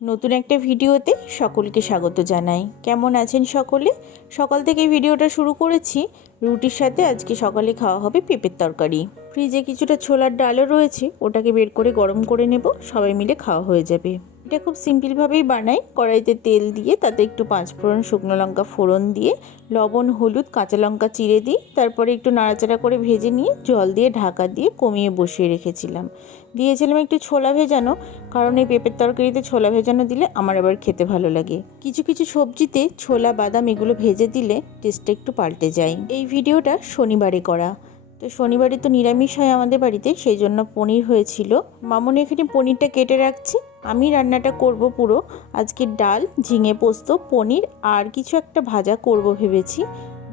নতুন একটা ভিডিওতে সকলকে স্বাগত জানাই। কেমন আছেন সকলে? সকাল থেকে ভিডিওটা শুরু করেছি। রুটির সাথে আজকে সকালে খাওয়া হবে পেঁপের তরকারি। ফ্রিজে কিছুটা ছোলার ডালও রয়েছে, ওটাকে বের করে গরম করে নেব, সবাই মিলে খাওয়া হয়ে যাবে। এটা খুব সিম্পলভাবেই বানাই। কড়াইতে তেল দিয়ে তাতে একটু পাঁচফোড়ন শুকনো লঙ্কা ফোড়ন দিয়ে, লবণ, হলুদ, কাঁচা লঙ্কা চিড়ে দিই। তারপরে একটু নাড়াচাড়া করে ভেজে নিয়ে জল দিয়ে ঢাকা দিয়ে কমিয়ে বসিয়ে রেখেছিলাম। দিয়েছিলাম একটু ছোলা ভেজানো, কারণ এই পেঁপের তরকারিতে ছোলা ভেজানো দিলে আমার আবার খেতে ভালো লাগে। কিছু কিছু সবজিতে ছোলা, বাদাম এগুলো ভেজে দিলে টেস্টটা একটু পাল্টে যায়। এই ভিডিওটা শনিবারে করা। তো শনিবারে তো নিরামিষ হয় আমাদের বাড়িতে, সেই জন্য পনির হয়েছিল। মামনি এখানে পনিরটা কেটে রাখছি। আমি রান্নাটা করব পুরো। আজকে ডাল, ঝিঙে পোস্ত, পনির আর কিছু একটা ভাজা করব ভেবেছি।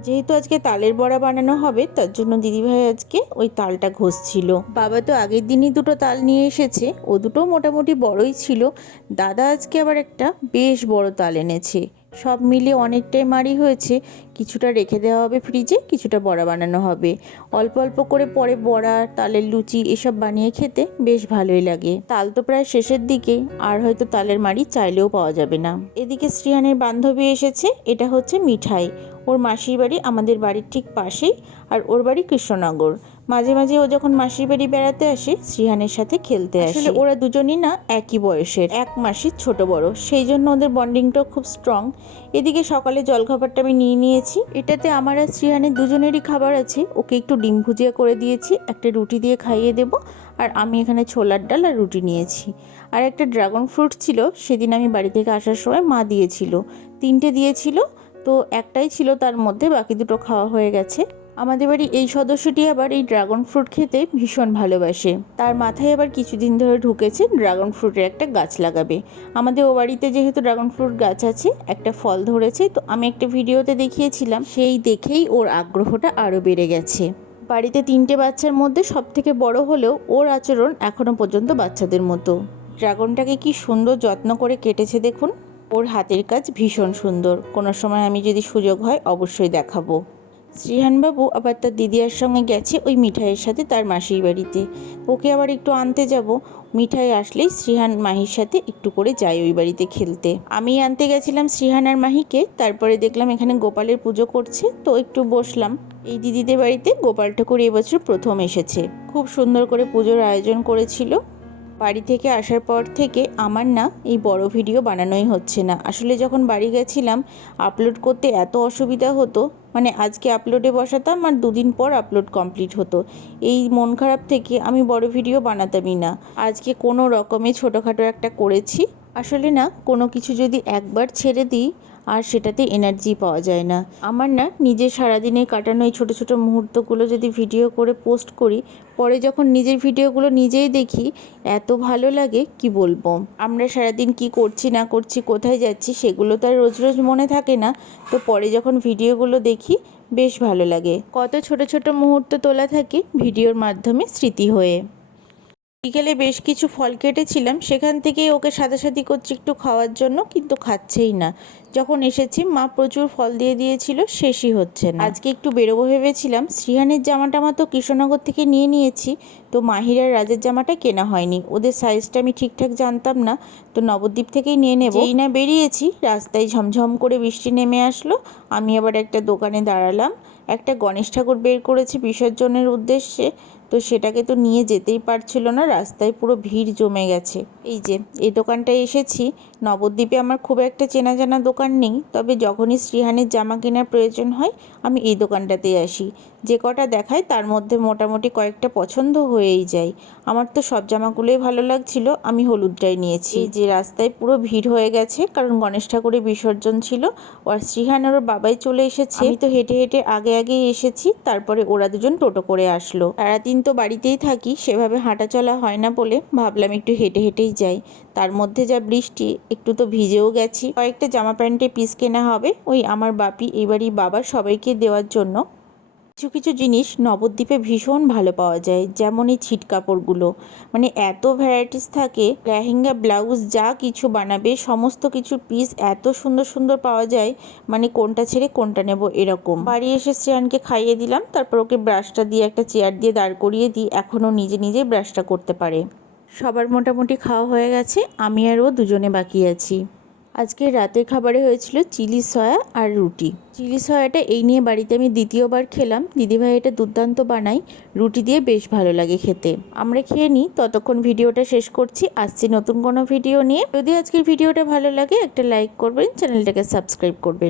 যেহেতু আজকে তালের বড়া বানানো হবে, তার জন্য দিদিভাই আজকে ওই তালটা ঘষছিল। বাবা তো আগের দিনই দুটো তাল নিয়ে এসেছে, ও দুটো মোটামুটি বড়ই ছিল। দাদা আজকে আবার একটা বেশ বড় তাল এনেছে। সব মিলে অনেকটাই মারি হয়েছে। কিছুটা রেখে দেওয়া হবে ফ্রিজে কিছুটা বড়া বানানো হবে। অল্প অল্প করে পরে বড়া তালের লুচি এসব বানিয়ে খেতে বেশ ভালোই লাগে। তাল তো প্রায় শেষের দিকে আর হয়তো তালের মাড়ি চাইলেও পাওয়া যাবে না। এদিকে শ্রিয়ানের বান্ধবী এসেছে এটা হচ্ছে মিঠাই। ওর মাসির বাড়ি আমাদের বাড়ির ঠিক পাশেই আর ওর বাড়ি কৃষ্ণনগর। মাঝে মাঝে ও যখন মাসির বাড়ি বেড়াতে আসে শ্রীহানের সাথে খেলতে আসে। ওরা দুজনই না একই বয়সের। এক মাসির ছোট বড়। সেই জন্য ওদের বন্ডিংটাও খুব স্ট্রং এদিকে সকালে জলখাবারটা আমি নিয়ে নিয়েছি। এটাতে আমার আর শ্রীহানের দুজনেরই খাবার আছে। ওকে একটু ডিম ভুজিয়া করে দিয়েছি, একটা রুটি দিয়ে খাইয়ে দেব, আর আমি এখানে ছোলার ডাল আর রুটি নিয়েছি। আর একটা ড্রাগন ফ্রুট ছিল, সেদিন আমি বাড়ি থেকে আসার সময় মা দিয়েছিল। তিনটে দিয়েছিল, তো একটাই ছিল তার মধ্যে, বাকি দুটো খাওয়া হয়ে গেছে। আমাদের বাড়ি এই সদস্যটি আবার এই ড্রাগন ফ্রুট খেতে ভীষণ ভালোবাসে। তার মাথায় আবার কিছুদিন ধরে ঢুকেছে ড্রাগন ফ্রুটের একটা গাছ লাগাবে। আমাদের ও বাড়িতে যেহেতু ড্রাগন ফ্রুট গাছ আছে, একটা ফল ধরেছে, তো আমি একটা ভিডিওতে দেখিয়েছিলাম, সেই দেখেই ওর আগ্রহটা আরও বেড়ে গেছে। বাড়িতে তিনটে বাচ্চার মধ্যে সব থেকে বড় হলেও ওর আচরণ এখনও পর্যন্ত বাচ্চাদের মতো। ড্রাগনটাকে কি সুন্দর যত্ন করে কেটেছে দেখুন। ওর হাতের কাজ ভীষণ সুন্দর। কোনো সময় আমি যদি সুযোগ হয় অবশ্যই দেখাবো। শ্রীহানবাবু আবার তার দিদিয়ার সঙ্গে গেছে ওই মিঠাইয়ের সাথে তার মাসির বাড়িতে। ওকে আবার একটু আনতে যাব। মিঠাই আসলেই শ্রীহান মাহির সাথে একটু করে যায় ওই বাড়িতে খেলতে। আমি আনতে গেছিলাম শ্রীহান আর মাহিকে। তারপরে দেখলাম এখানে গোপালের পুজো করছে। তো একটু বসলাম। এই দিদিদের বাড়িতে গোপাল ঠাকুর এবছর প্রথম এসেছে। খুব সুন্দর করে পুজোর আয়োজন করেছিল। বাড়ি থেকে আসার পর থেকে আমার না এই বড় ভিডিও বানানোই হচ্ছে না। আসলে যখন বাড়ি গেছিলাম আপলোড করতে এত অসুবিধা হতো মানে আজকে আপলোডে বসাতাম আর দুদিন পর আপলোড কমপ্লিট হতো। এই মন খারাপ থেকে আমি বড় ভিডিও বানাতামই না। আজকে কোনো রকমে ছোটোখাটো একটা করেছি। আসলে না, কোনো কিছু যদি একবার ছেড়ে দিই আর সেটাতে এনার্জি পাওয়া যায় না। আমার না নিজের সারাদিনে কাটানো এই ছোটো ছোটো মুহূর্তগুলো যদি ভিডিও করে পোস্ট করি, পরে যখন নিজের ভিডিওগুলো নিজেই দেখি, এত ভালো লাগে, কি বলব? আমরা সারাদিন কি করছি, না করছি, কোথায় যাচ্ছি, সেগুলো তো আর রোজ রোজ মনে থাকে না। তো পরে যখন ভিডিওগুলো দেখি, বেশ ভালো লাগে। কত ছোট ছোট মুহূর্ত তোলা থাকে ভিডিওর মাধ্যমে স্মৃতি হয়ে। বিকেলে বেশ কিছু ফল কেটেছিলাম, সেখান থেকে ওকে সাদাসাদি করছি একটু খাওয়ার জন্য, কিন্তু খাচ্ছেই না। যখন এসেছি, মা প্রচুর ফল দিয়ে দিয়েছিল, শেষই হচ্ছে না। আজকে একটু বেরোবো ভেবেছিলাম, শ্রীহানের জামাটা মা তো কৃষ্ণনগর থেকে নিয়ে নিয়েছি, তো মাহিরার রাজের জামাটা কেনা হয়নি। ওদের সাইজটা আমি ঠিকঠাক জানতাম না, তো নবদ্বীপ থেকেই নিয়ে নেব। এই না বেরিয়েছি, রাস্তায় ঝমঝম করে বৃষ্টি নেমে আসলো, আমি আবার একটা দোকানে দাঁড়ালাম। একটা গণেশ ঠাকুর বের করেছি বিসর্জনের উদ্দেশ্যে তো সেটাকে তো নিয়ে যেতেই পারছিল না, রাস্তায় পুরো ভিড় জমে গেছে। এই যে, এই দোকানটায় এসেছি। নবদ্বীপে আমার খুব একটা চেনা জানা দোকান নেই, তবে যখনই শ্রীহানের জামা কেনার প্রয়োজন হয়, আমি এই দোকানটাতেই আসি। যে কটা দেখায় তার মধ্যে মোটামুটি কয়েকটা পছন্দ হয়েই যায়। আমার তো সব জামাগুলোই ভালো লাগছিল আমি হলুদটাই নিয়েছি। যে রাস্তায় পুরো ভিড় হয়ে গেছে কারণ গণেশ ঠাকুরের বিসর্জন ছিল আর শ্রীহানের ওর বাবাই চলে এসেছে। আমি তো হেঁটে হেঁটে আগে আগেই এসেছি তারপরে ওরা দুজন টোটো করে আসলো। সারাদিন তো বাড়িতেই থাকি সেভাবে হাঁটা চলা হয় না বলে ভাবলাম একটু হেঁটে হেঁটেই যাই। তার মধ্যে যা বৃষ্টি একটু তো ভিজেও গেছি। কয়েকটা জামা প্যান্টে পিস কেনা হবে ওই আমার বাপি এবারই বাবা সবাইকে দেওয়ার জন্য। কিছু কিছু জিনিস নবদ্বীপে ভীষণ ভালো পাওয়া যায়, যেমন এই ছিট কাপড়গুলো। মানে এত ভ্যারাইটিস থাকে, লেহেঙ্গা ব্লাউজ যা কিছু বানাবে, সমস্ত কিছু পিস এত সুন্দর সুন্দর পাওয়া যায় মানে কোনটা ছেড়ে কোনটা নেব এরকম। বাড়ি এসে শ্রেয়ানকে খাইয়ে দিলাম, তারপর ওকে ব্রাশটা দিয়ে একটা চেয়ার দিয়ে দাঁড় করিয়ে দিই এখনও নিজে নিজেই ব্রাশটা করতে পারে। সবার মোটামুটি খাওয়া হয়ে গেছে, আমি আর ও দুজনে বাকি আছি। আজকে রাতের খাবারে হয়েছিল চিলি সয়া আর রুটি। চিলি সয়াটা এই নিয়ে বাড়িতে আমি দ্বিতীয়বার খেলাম। দিদিভাই এটা দুর্দান্ত বানাই রুটি দিয়ে বেশ ভালো লাগে খেতে। আমরা খেয়ে নিই। ততক্ষণ ভিডিওটা শেষ করছি। আসছি নতুন কোনো ভিডিও নিয়ে। যদি আজকের ভিডিওটা ভালো লাগে, একটা লাইক করবেন, চ্যানেলটাকে সাবস্ক্রাইব করবেন।